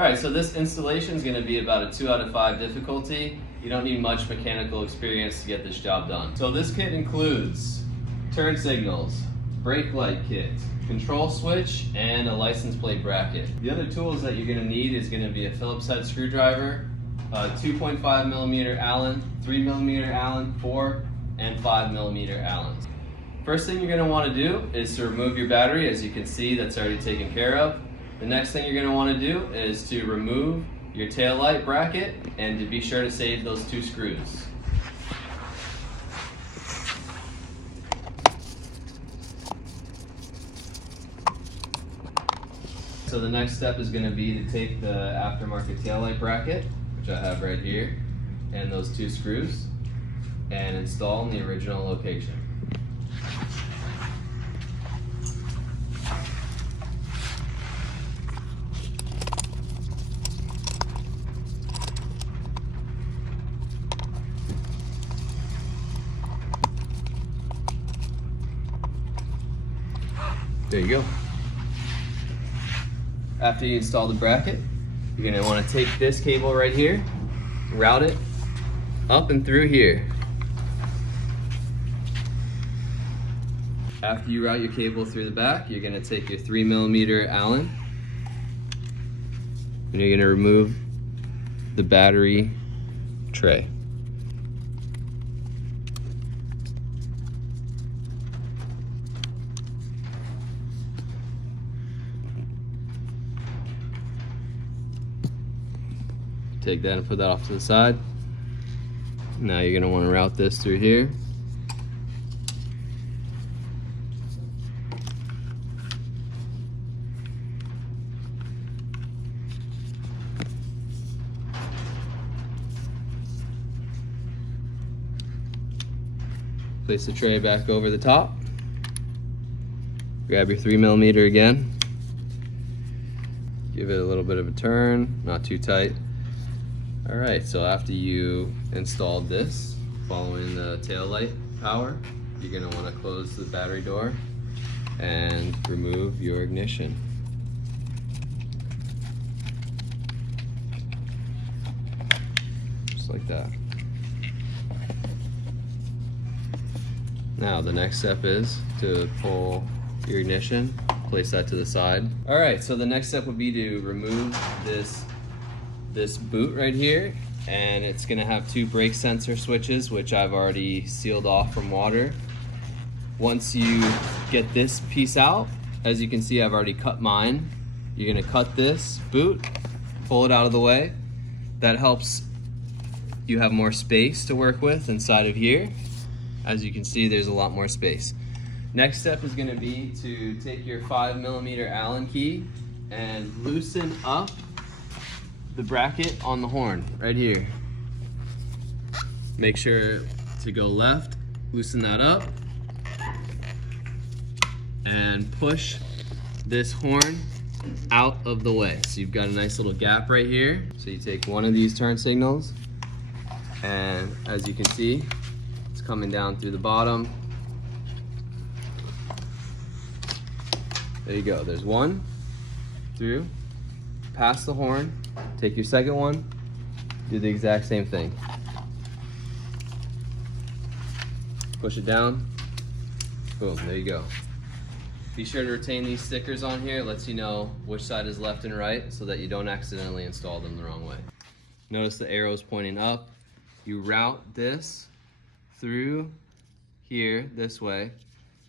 Alright, so this installation is going to be about a 2 out of 5 difficulty. You don't need much mechanical experience to get this job done. So this kit includes turn signals, brake light kit, control switch, and a license plate bracket. The other tools that you're going to need is going to be a Phillips head screwdriver, a 2.5mm Allen, 3mm Allen, 4 and 5mm Allens. First thing you're going to want to do is to remove your battery. As you can see, that's already taken care of. The next thing you're going to want to do is to remove your tail light bracket and to be sure to save those 2 screws. So the next step is going to be to take the aftermarket tail light bracket, which I have right here, and those 2 screws, and install in the original location. There you go. After you install the bracket, you're going to want to take this cable right here, route it up and through here. After you route your cable through the back, you're going to take your 3mm Allen and you're going to remove the battery tray. Take that and put that off to the side. Now you're going to want to route this through here. Place the tray back over the top. Grab your 3mm again. Give it a little bit of a turn, not too tight. Alright, so after you installed this, following the tail light power, you're going to want to close the battery door and remove your ignition. Just like that. Now the next step is to pull your ignition, place that to the side. Alright, so the next step would be to remove this boot right here, and it's going to have 2 brake sensor switches, which I've already sealed off from water. Once you get this piece out, as you can see, I've already cut mine. You're going to cut this boot, pull it out of the way. That helps you have more space to work with inside of here. As you can see, there's a lot more space. Next step is going to be to take your 5mm Allen key and loosen up the bracket on the horn right here. Make sure to go left, loosen that up, and push this horn out of the way. So you've got a nice little gap right here. So you take one of these turn signals, and as you can see, it's coming down through the bottom. There you go, there's one through, past the horn. Take your second one, do the exact same thing. Push it down, boom, there you go. Be sure to retain these stickers on here. It lets you know which side is left and right so that you don't accidentally install them the wrong way. Notice the arrows pointing up. You route this through here, this way,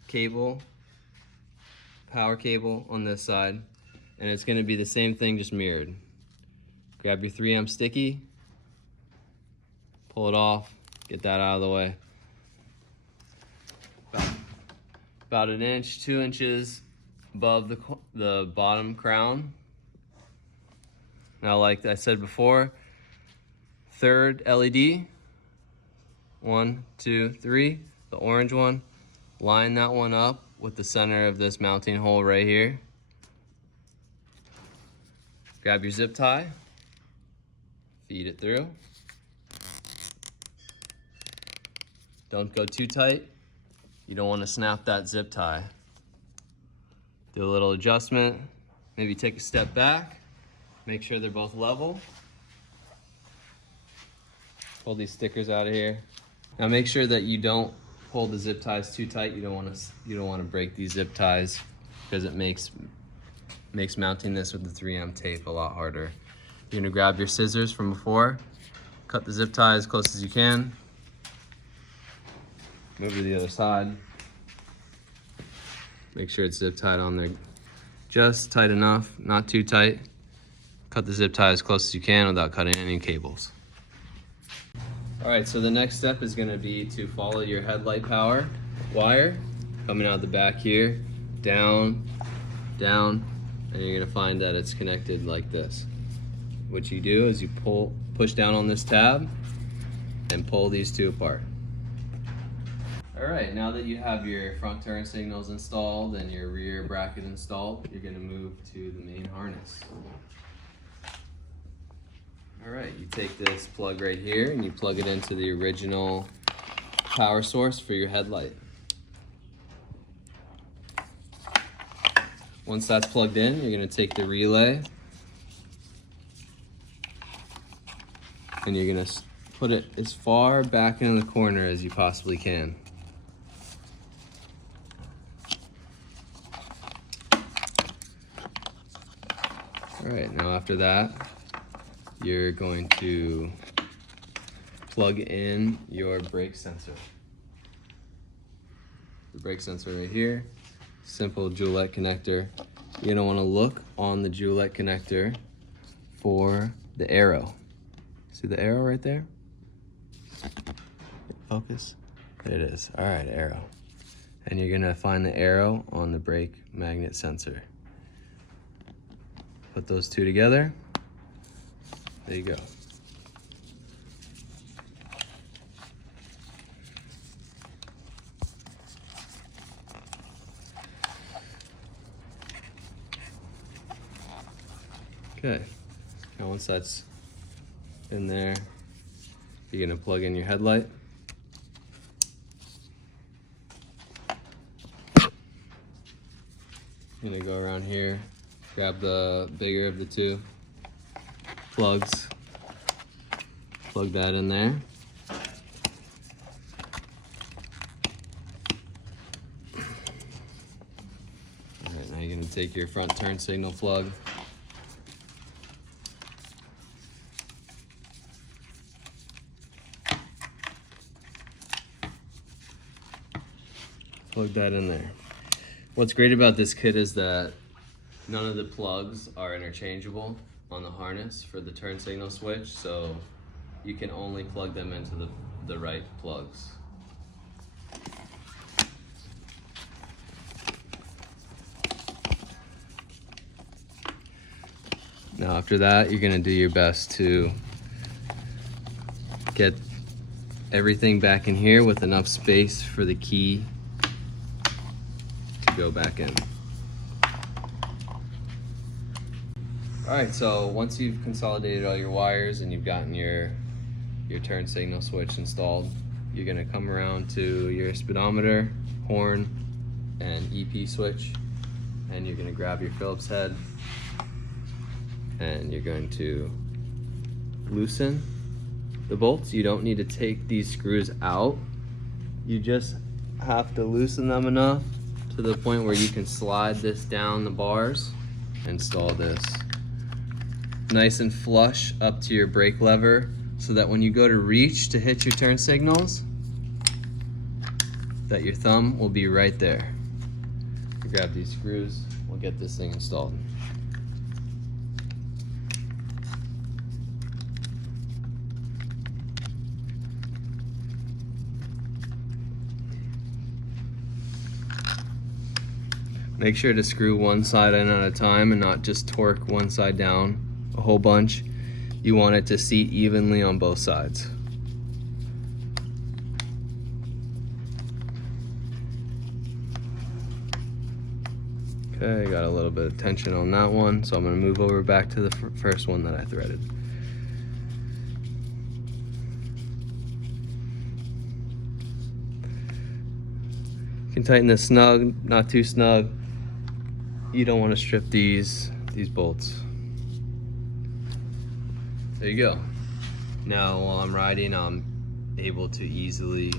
cable, power cable on this side, and it's going to be the same thing, just mirrored. Grab your 3M sticky, pull it off, get that out of the way. About an inch, 2 inches above the bottom crown. Now, like I said before, third LED, 1, 2, 3, the orange one, line that one up with the center of this mounting hole right here. Grab your zip tie, feed it through. Don't go too tight. You don't want to snap that zip tie. Do a little adjustment, maybe take a step back, Make sure they're both level. Pull these stickers out of here. Now make sure that you don't pull the zip ties too tight. You don't want to break these zip ties, because it makes mounting this with the 3M tape a lot harder. You're gonna grab your scissors from before, cut the zip tie as close as you can. Move to the other side. Make sure it's zip tied on there just tight enough, not too tight. Cut the zip tie as close as you can without cutting any cables. All right, so the next step is gonna be to follow your headlight power wire coming out the back here, down, down, and you're gonna find that it's connected like this. What you do is you push down on this tab and pull these two apart. All right, now that you have your front turn signals installed and your rear bracket installed, you're gonna move to the main harness. All right, you take this plug right here and you plug it into the original power source for your headlight. Once that's plugged in, you're gonna take the relay and you're gonna put it as far back in the corner as you possibly can. All right, now after that, you're going to plug in your brake sensor. The brake sensor right here, simple Joulette connector. You're gonna wanna look on the Joulette connector for the arrow. See the arrow right there? Focus. There it is. All right, arrow. And you're gonna find the arrow on the brake magnet sensor. Put those two together. There you go. Okay, now once that's in there, you're gonna plug in your headlight. I'm gonna go around here, grab the bigger of the two plugs, plug that in there. All right, now you're gonna take your front turn signal plug, plug that in there. What's great about this kit is that none of the plugs are interchangeable on the harness for the turn signal switch, so you can only plug them into the right plugs. Now after that, you're gonna do your best to get everything back in here with enough space for the key to go back in. All right, so once you've consolidated all your wires and you've gotten your turn signal switch installed, you're gonna come around to your speedometer, horn, and EP switch, and you're gonna grab your Phillips head and you're going to loosen the bolts. You don't need to take these screws out. You just have to loosen them enough to the point where you can slide this down the bars, install this nice and flush up to your brake lever, so that when you go to reach to hit your turn signals, that your thumb will be right there. You grab these screws, we'll get this thing installed. Make sure to screw one side in at a time and not just torque one side down a whole bunch. You want it to seat evenly on both sides. Okay, got a little bit of tension on that one, so I'm gonna move over back to the first one that I threaded. You can tighten this snug, not too snug. You don't want to strip these bolts. There you go. Now while I'm riding, I'm able to easily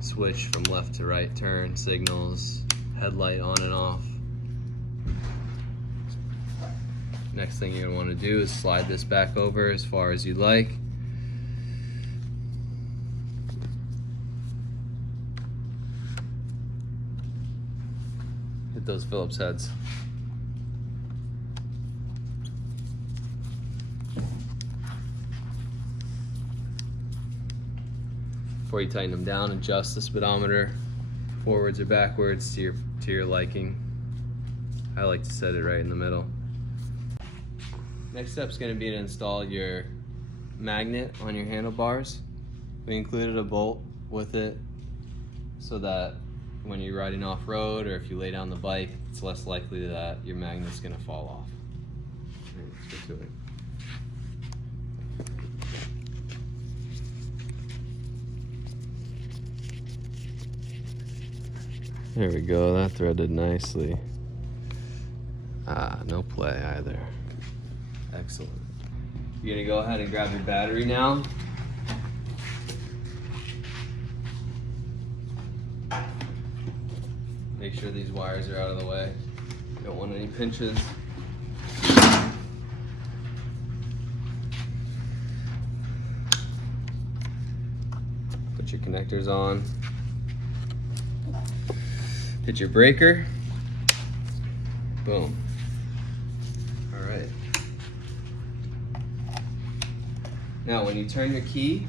switch from left to right turn signals, headlight on and off. Next thing you're gonna want to do is slide this back over as far as you like. Hit those Phillips heads. Before you tighten them down, adjust the speedometer forwards or backwards to your liking. I like to set it right in the middle. Next step is going to be to install your magnet on your handlebars. We included a bolt with it so that when you're riding off-road or if you lay down the bike, it's less likely that your magnet's going to fall off. All right, let's get to it. There we go, that threaded nicely. No play either. Excellent. You're gonna go ahead and grab your battery now. Make sure these wires are out of the way. Don't want any pinches. Put your connectors on. Hit your breaker. Boom. All right. Now when you turn your key,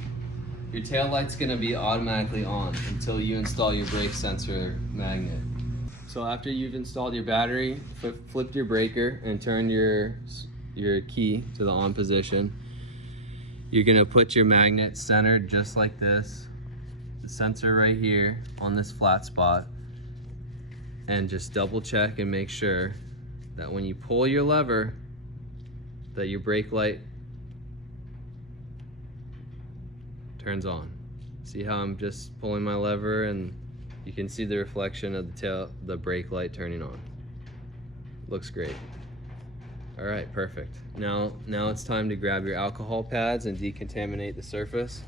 your tail light's gonna be automatically on until you install your brake sensor magnet. So after you've installed your battery, flip your breaker and turn your key to the on position. You're gonna put your magnet centered just like this, the sensor right here on this flat spot, and just double check and make sure that when you pull your lever that your brake light turns on. See how I'm just pulling my lever and you can see the reflection of the brake light turning on. Looks great. All right, perfect. Now it's time to grab your alcohol pads and decontaminate the surface.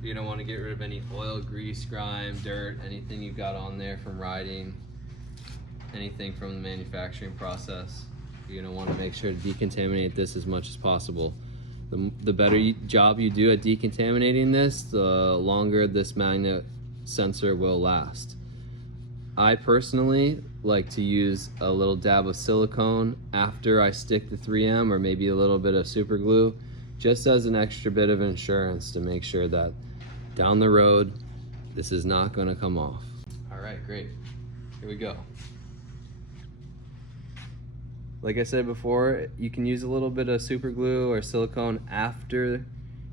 You're gonna want to get rid of any oil, grease, grime, dirt, anything you've got on there from riding, anything from the manufacturing process. You're gonna want to make sure to decontaminate this as much as possible. The better job you do at decontaminating this, the longer this magnet sensor will last. I personally like to use a little dab of silicone after I stick the 3M or maybe a little bit of super glue, just as an extra bit of insurance to make sure that down the road, this is not gonna come off. All right, great. Here we go. Like I said before, you can use a little bit of super glue or silicone after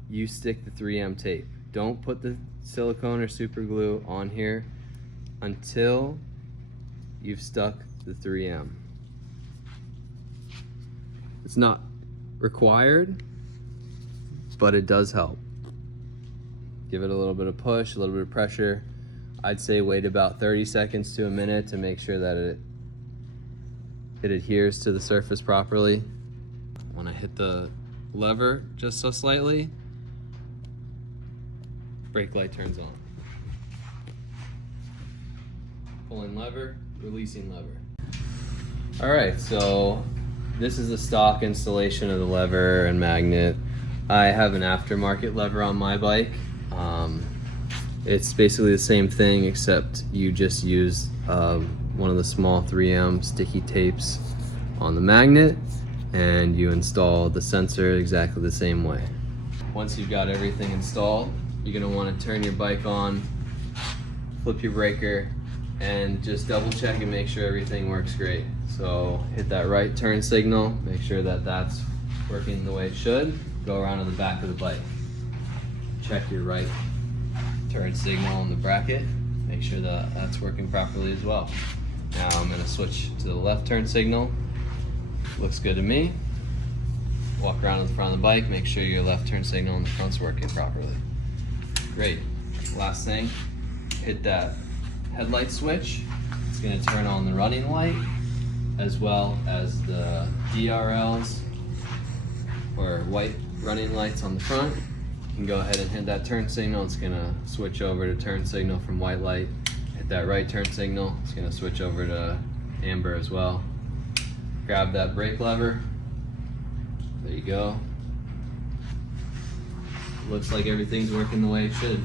you stick the 3M tape. Don't put the silicone or super glue on here until you've stuck the 3M. It's not required, but it does help. Give it a little bit of push, a little bit of pressure. I'd say wait about 30 seconds to a minute to make sure that it adheres to the surface properly. When I hit the lever just so slightly, brake light turns on. Pulling lever, releasing lever. All right, so this is the stock installation of the lever and magnet. I have an aftermarket lever on my bike. It's basically the same thing except you just use one of the small 3M sticky tapes on the magnet and you install the sensor exactly the same way. Once you've got everything installed, you're gonna want to turn your bike on, flip your breaker, and just double check and make sure everything works great. So hit that right turn signal, make sure that that's working the way it should. Go around to the back of the bike. Check your right turn signal on the bracket. Make sure that that's working properly as well. Now I'm gonna switch to the left turn signal. Looks good to me. Walk around to the front of the bike, make sure your left turn signal on the front's working properly. Great. Last thing, hit that headlight switch. It's gonna turn on the running light as well as the DRLs or white running lights on the front. You can go ahead and hit that turn signal. It's gonna switch over to turn signal from white light. Hit that right turn signal. It's gonna switch over to amber as well. Grab that brake lever. There you go. Looks like everything's working the way it should.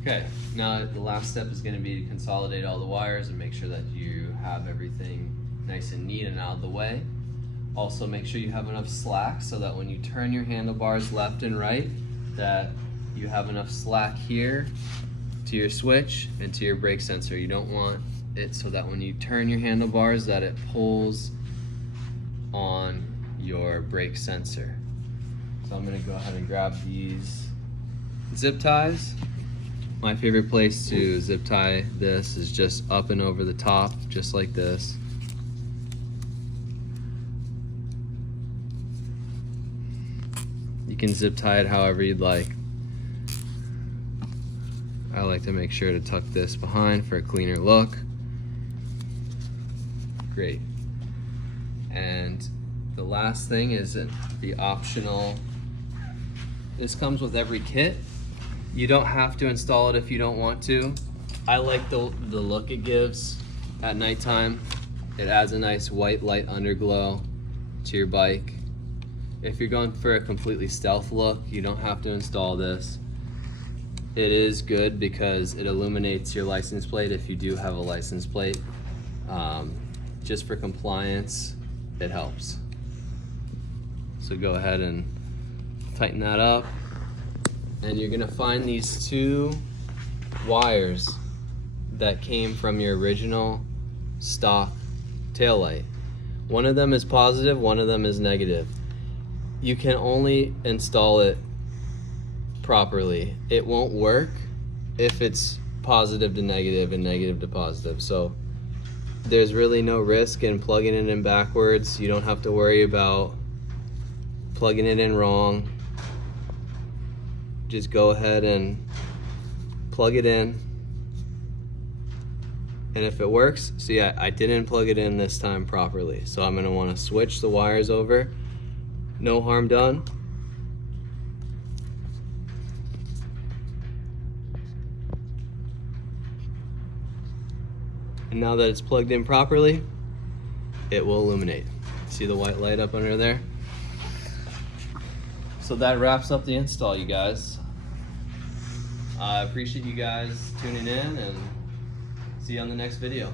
Okay, now the last step is gonna be to consolidate all the wires and make sure that you have everything nice and neat and out of the way. Also make sure you have enough slack so that when you turn your handlebars left and right, that you have enough slack here to your switch and to your brake sensor. You don't want it so that when you turn your handlebars that it pulls on your brake sensor. So I'm gonna go ahead and grab these zip ties. My favorite place to zip tie this is just up and over the top, just like this. You can zip tie it however you'd like. I like to make sure to tuck this behind for a cleaner look. Great. And the last thing is the optional, this comes with every kit. You don't have to install it if you don't want to. I like the look it gives at nighttime. It adds a nice white light underglow to your bike. If you're going for a completely stealth look, you don't have to install this. It is good because it illuminates your license plate if you do have a license plate. Just for compliance, it helps. So go ahead and tighten that up. And you're gonna find these two wires that came from your original stock taillight. One of them is positive, one of them is negative. You can only install it properly. It won't work if it's positive to negative and negative to positive. So there's really no risk in plugging it in backwards. You don't have to worry about plugging it in wrong. Just go ahead and plug it in. And if it works, see, I didn't plug it in this time properly. So I'm gonna wanna switch the wires over. No harm done. And now that it's plugged in properly, it will illuminate. See the white light up under there? So that wraps up the install, you guys. I appreciate you guys tuning in and see you on the next video.